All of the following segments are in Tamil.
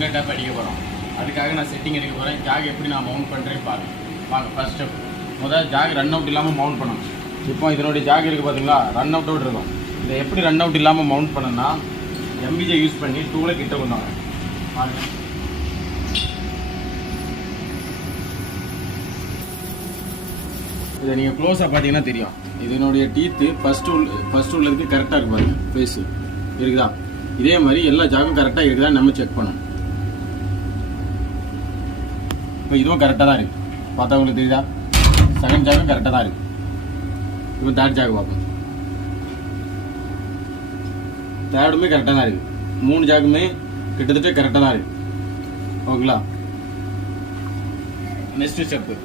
ஃபிங்கர் டேப் அடிக்க போகிறோம். அதுக்காக நான் செட்டிங் எடுக்க போகிறேன். ஜாக் எப்படி நான் மவுண்ட் பண்ணுறேன்னு பாருங்கள். வாங்க ஃபர்ஸ்ட் ஸ்டெப். முதல்ல ஜாக் ரன் அவுட் இல்லாமல் மவுண்ட் பண்ணணும். இப்போ இதனுடைய ஜாக் இருக்குது பார்த்தீங்களா, ரன் அவுட் இருக்கும். இதை எப்படி ரன் அவுட் இல்லாமல் மவுண்ட் பண்ணணும்னா எம்பிஜே யூஸ் பண்ணி டூலை கிட்ட கொண்டாங்க. பாருங்க, இதை நீங்கள் க்ளோஸாக பார்த்தீங்கன்னா தெரியும். இதனுடைய டீத்து ஃபஸ்ட்டு உள்ளதுக்கு கரெக்டாக இருக்கு பாருங்க. ஃபேஸு இருக்குதா? இதே மாதிரி எல்லா ஜாக்கும் கரெக்டாக இருக்குதா நம்ம செக் பண்ணணும். இப்போ இதுவும் கரெக்டாக தான் இருக்குது. பார்த்தா உங்களுக்கு தெரியுதா? செகண்ட் ஜாக்கும் கரெக்டாக தான் இருக்குது. இப்போ தேர்ட் ஜாக் பார்ப்போம். தேர்டுமே கரெக்டாக தான் இருக்குது. 3 ஜாக்குமே கிட்டத்தட்ட கரெக்டாக தான் இருக்குது. ஓகேங்களா? நெக்ஸ்ட் ஸ்டெப்பு,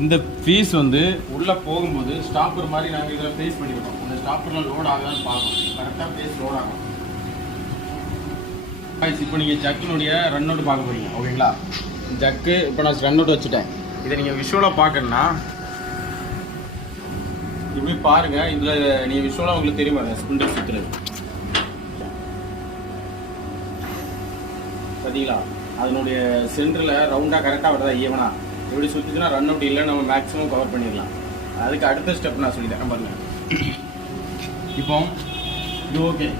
இந்த ஃபீஸ் வந்து உள்ளே போகும்போது ஸ்டாப்பர் மாதிரி நாங்கள் இதில் ஃபேஸ் பண்ணியிருக்கோம். அந்த ஸ்டாப்பரில் லோட் ஆகுதான்னு பார்க்கணும். கரெக்டாக ஃபேஸ் லோட் ஆகும். இப்போ நீங்கள் ஜக்கினுடைய ரன் அவுட் பார்க்க போறீங்க. ஓகேங்களா? ஜக்கு இப்போ நான் ரன் அவுட் வச்சுட்டேன். இதை நீங்கள் விஷுவலாக பார்க்கணுன்னா இப்படி பாருங்கள். இதில் நீங்கள் விஷுவலாக உங்களுக்கு தெரியுமா ஸ்பிண்டர் சுற்றுறது பார்த்தீங்களா? அதனுடைய சென்டரில் ரவுண்டாக கரெக்டாக வருதா ஈவனா? எப்படி சுற்றிச்சுன்னா ரன் அவுட் இல்லை, நம்ம மேக்ஸிமம் கவர் பண்ணிடலாம். அதுக்கு அடுத்த ஸ்டெப் நான் சொல்லி தரேன் பாருங்க. இப்போ இது ஓகே,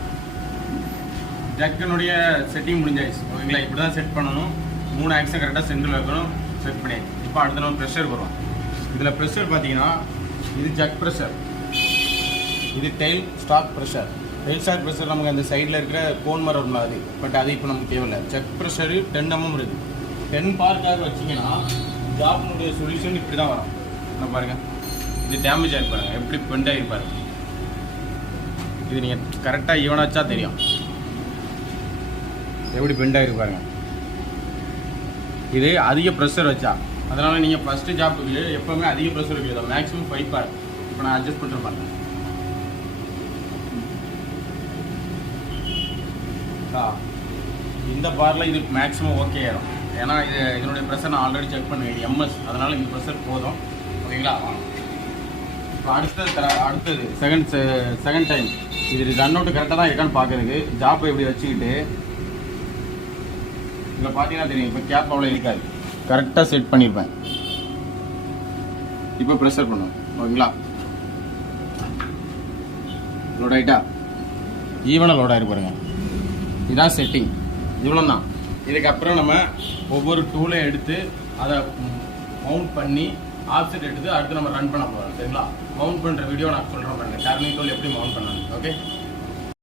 ஜக்கினுடைய செட்டிங் முடிஞ்சாயிடுச்சு. ஓகேங்களா? இப்படி தான் செட் பண்ணணும். 3 ஆக்ஸும் கரெக்டாக சென்டரில் வைக்கணும். செட் பண்ணி இப்போ அடுத்த நம்ம ப்ரெஷர் வரும். இதில் ப்ரெஷர் பார்த்தீங்கன்னா இது ஜக் ப்ரெஷர், இது tailstock pressure. Tailstock pressure நமக்கு அந்த சைடில் இருக்கிற கோன் மரம் இருக்கும் அது, பட் அது இப்போ நமக்கு தேவையில்லை. ஜக் ப்ரெஷரு 10 mm இருக்குது. 10 பார்க்காக வச்சிங்கன்னா ஜாப்னுடைய சொல்யூஷன் இப்படி தான் வரும். என்ன பாருங்கள், இது டேமேஜ் ஆகிருப்பாருங்க, எப்படி பெண்ட் ஆகிருப்பாரு. இது நீங்கள் கரெக்டாக ஈவனாக வச்சா தெரியும் எப்படி பெண்ட் ஆகிருப்பாருங்க. இது அதிக ப்ரெஷர் வச்சா, அதனால் நீங்கள் ஃபஸ்ட்டு ஜாப்புக்கு எப்போவுமே அதிக ப்ரெஷர் வைக்கிறதா, மேக்ஸிமம் 5 பார். இப்போ நான் அட்ஜஸ்ட் பண்ணுற பாருங்க. இந்த பாரில் இது மேக்ஸிமம் ஓகே ஆகிடும். ஏன்னா இதனுடைய ப்ரெஷர் நான் ஆல்ரெடி செக் பண்ண வேண்டிய MS, அதனால் இந்த ப்ரெஷர் போதும். ஓகேங்களா? இப்போ அடுத்தது செகண்ட் டைம் இது ரன் அவுட் கரெக்டாக தான் இருக்கான்னு பார்க்குறதுக்கு ஜாப்பை இப்படி வச்சுக்கிட்டு இதில் பார்த்தீங்கன்னா தெரியும். இப்போ கேப் அவ்வளோ இருக்காது, கரெக்டாக செட் பண்ணியிருப்பேன். இப்போ ப்ரெஷர் பண்ணுவோம். ஓகேங்களா? லோட் ஆகிட்டா ஈவனாக லோட் ஆகிருக்கு பாருங்க. இதுதான் செட்டிங், இவ்வளோ தான். இதுக்கப்புறம் நம்ம ஒவ்வொரு டூலையும் எடுத்து அதை மவுண்ட் பண்ணி ஆப்செட் எடுத்து அடுத்து நம்ம ரன் பண்ண போகிறோம். சரிங்களா? மவுண்ட் பண்ணுற வீடியோ நான் சொல்கிறேன் பாருங்கள். டர்னிங் டூல் எப்படி மவுண்ட் பண்ணணும். ஓகே?